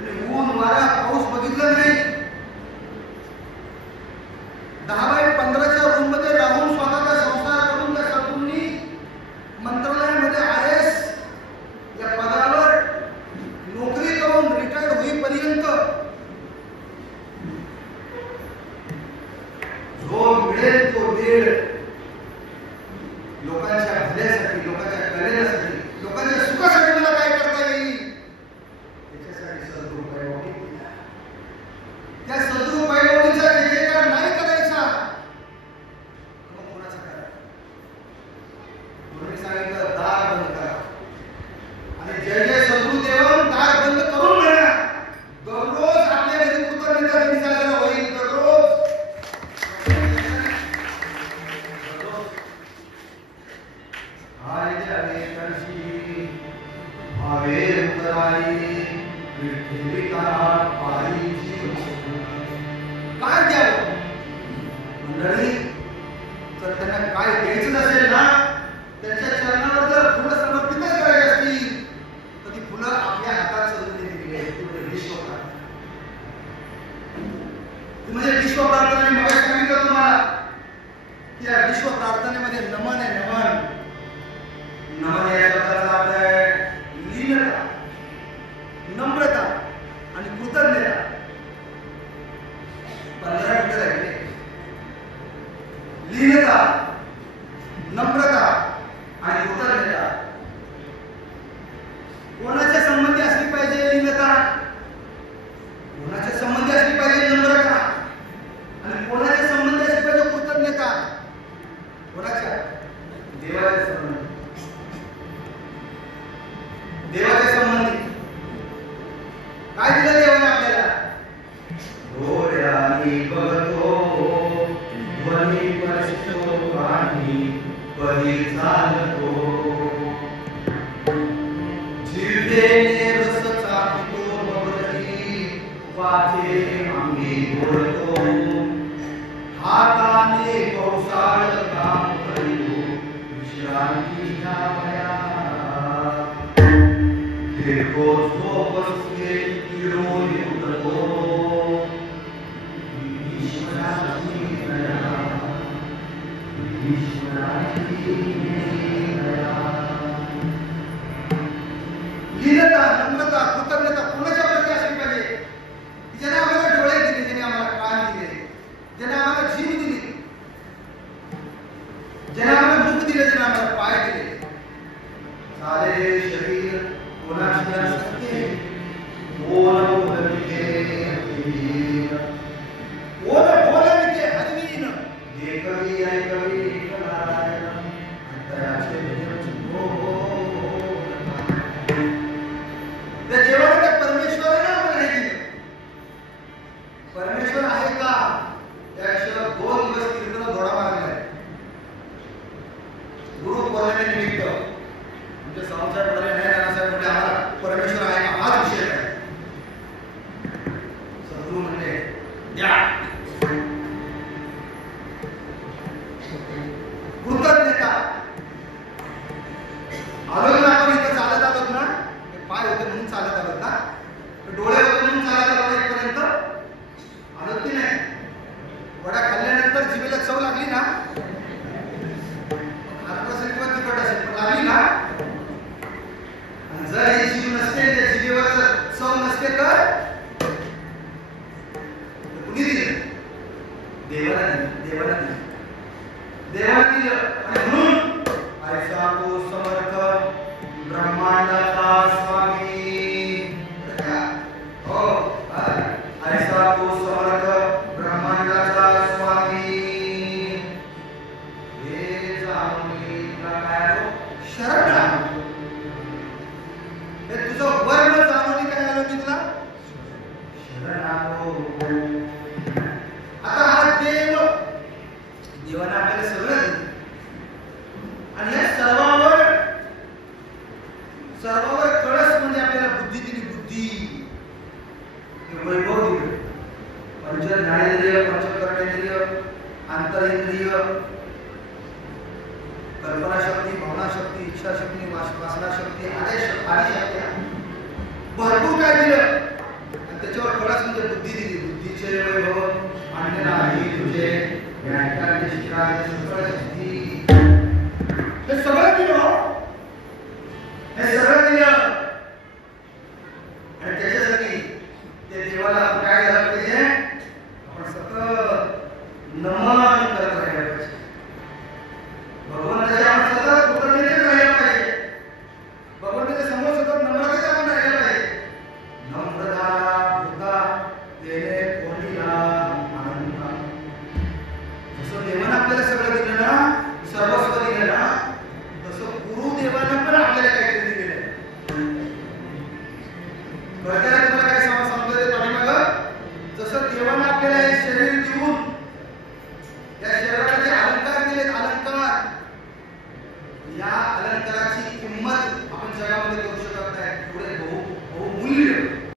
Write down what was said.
त्यांनी ऊन वारा पाऊस बघितलं नाही. 10x15च्या रूम मध्ये राहून स्वतःचा संसार करून त्या सद्गुरूंनी मंत्रालयामध्ये IAS या पदावर नोकरी करून रिटायर होईपर्यंत जो मिळेल तो वेळ लोकांच्या भल्यासाठी, लोकांच्या कल्याणासाठी, लोकांच्या सुखासाठी मला काय करता येईल त्याच्यासाठी सद्गुरूंनी दिला. त्या सद्गुरूंचा जयजयकार नाही करायचा मग कोणाचा करा? म्हणून सांगितलं दार बंद करा आणि जय जय सद्गुरुदेव दार बंद करून म्हणा. दररोज आपल्या घरी कृतज्ञता दिली जायला होईल. दररोज काय द्यावं मंडळी? तर त्यांना काय द्यायचं नसेल ना, त्यांच्या चरणावर जर फुलं समर्पितच करायची असतील तर ती फुलं आपल्या हातात सजवून दिलेली आहेत. विश्व प्रार्थना म्हणजे विश्व प्रार्थना. मी मगाशी सांगितलं तुम्हाला की या विश्व प्रार्थनेमध्ये नमन आहे. नमन या शब्दाचा अर्थ आहे लीनता, नम्रता आणि कृतज्ञता. 15 मिनिटं राहिले. लीनता, नम्रता आणि कृतज्ञता. कोणाच्या संबंधी असली पाहिजे लीनता? कोणाच्या संबंधी असली पाहिजे नम्रता? आणि कोणाच्या संबंधी असली पाहिजे कृतज्ञता? कोणाच्या? देवाच्या संबंधी. देवाच्या संबंधी काय दिलं देवाने आपल्याला? डोळ्यांनी बघतो ध्वनी परशो कानी कधी चालतो, जिभेने रस चाखतो बघती वाचे आम्ही बोलतो, हाताने कौसाळ काम करीतो विश्रांती घ्यावया. देखो तो बसके तिरों उतरतो ईश्वराची दया, ईश्वराची दया. लीनता, नम्रता, कृतज्ञता कोणाच्या प्रती असली पाहिजे? ज्याने आम्हाला डोळे दिले, ज्याने आम्हाला कान दिले, ज्याने आम्हाला जीभ दिली, ज्याने आम्हाला मुख दिले, ज्याने आम्हाला पाय दिले. सारे शरीर कोणाची असते? कोण बोलते हरिवीर, कोण बोलते हरिवीर. देखवी ऐकवी नारायण अंतराचे त्या जेव्हा त्या परमेश्वराने आम्हाला हे दिले. परमेश्वर आहे का? त्याशिवाय 2 दिवस कीर्तन घोडा मारलेला आहे. गुरु पौर्णिमेनिमित्त म्हणजे संसार मध्ये नाही जाण्यासाठी म्हणजे आम्हाला परमेश्वर आहे का हाच विषय आहे. सद्गुरू म्हणजे द्या. कृतज्ञता. आलो ना आपण इथं चालत आलोत ना, पाय होते म्हणून चालत आलोत ना, डोळे होते म्हणून चालत आलो इथपर्यंत आलोत की नाही? वडा खाल्ल्यानंतर जिभेला चव लागली ना, खारट असेल किंवा तिखट असेल पण लागली ना, जर ही जीव नसते, त्या जीवेवर जर चव नसते तर कुणी दिले? देवाने दिले. आणि म्हणून ऐसा तो समर्थ ब्रह्मांडाचा स्वामी. हो, ऐसा तो समर्थ ब्रह्मांडाचा स्वामी. हे जाणून काय शरण आहे. हे तुझं वर्ण जाणून काय आलं मी तुला शरण आलो. आता हा देवाने आपल्याला सगळं दिलं आणि या सर्वावर कळस म्हणजे आपल्याला बुद्धी दिली. बुद्धी हे वैभव दिलं. पंच ज्ञानेंद्रिय, पंचकर्मेंद्रिय, आंतरेंद्रिय, कल्पना शक्ती, भावना शक्ती, इच्छा शक्ती, वासना शक्ती, आदेश शक्ती भरपूर काय दिलं. तुझे व्याख्यान शिकणारे सकळ सिद्धी